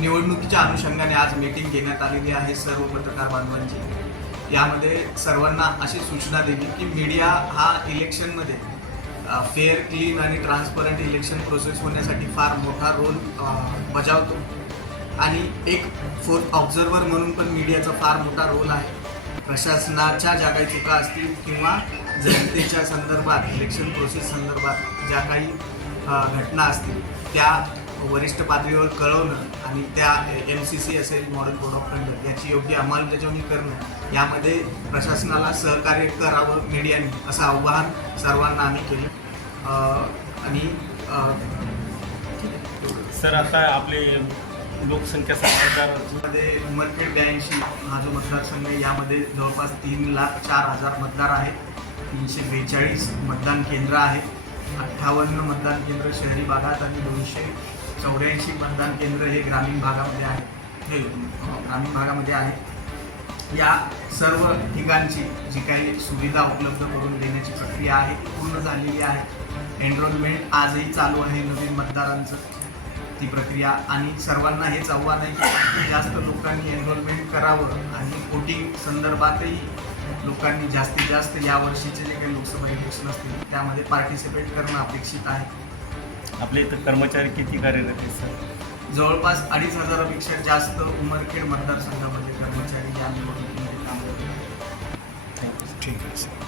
निवडणुकीच्या अनुषंगाने आज मीटिंग घेण्यात आलेली आहे सर्व पत्रकार बांधवांची. यामध्ये सर्वांना अशी सूचना दिली की मीडिया हा इलेक्शनमध्ये फेअर क्लीन आणि ट्रान्सपरंट इलेक्शन प्रोसेस होण्यासाठी फार मोठा रोल बजावतो. आणि एक फोर्थ ऑब्झर्वर म्हणून पण मीडियाचा फार मोठा रोल आहे. प्रशासनाच्या ज्या काही चुका असतील किंवा जनतेच्या संदर्भात इलेक्शन प्रोसेस संदर्भात ज्या काही घटना असतील त्या वरिष्ठ पातळीवर कळवणं आणि त्या एम सी सी असेल मॉडेल कोड ऑफ कंडक्ट याची योग्य अंमलबजावणी करणं यामध्ये प्रशासनाला सहकार्य करावं मीडियाने असं आव्हान सर्वांना आम्ही केलं. आणि. सर आता आपले लोकसंख्या मध्ये उमरखेड ब्याऐंशी हा जो मतदारसंघ आहे. यामध्ये जवळपास तीन लाख चार हजार मतदार आहेत. तीनशे बेचाळीस मतदान केंद्र आहेत. अठ्ठावन्न मतदान केंद्र शहरी भागात आणि दोनशे चौऱ्याऐंशी मतदान केंद्र हे ग्रामीण भागामध्ये आहे. हे ग्रामीण भागामध्ये आहे. या सर्व ठिकाणची जी काही सुविधा उपलब्ध करून देण्याची प्रक्रिया आहे पूर्ण झालेली आहे. एनरोलमेंट आजही चालू आहे नवीन मतदारांचं. ती प्रक्रिया आणि सर्वांना हेच आव्हान आहे की जास्त लोकांनी एनरोलमेंट करावं आणि वोटिंग संदर्भातही लोकांनी जास्तीत जास्त या वर्षीचे जे काही लोकसभा इलेक्शन असतील त्यामध्ये पार्टिसिपेट करणं अपेक्षित आहे. आपल्या इथं कर्मचारी किती कार्यरत आहेत सर? जवळपास अडीच हजारापेक्षा जास्त उमरखेड मतदारसंघामध्ये कर्मचारी या निवडणुकीमध्ये काम करतात. थँक्यू ठीक आहे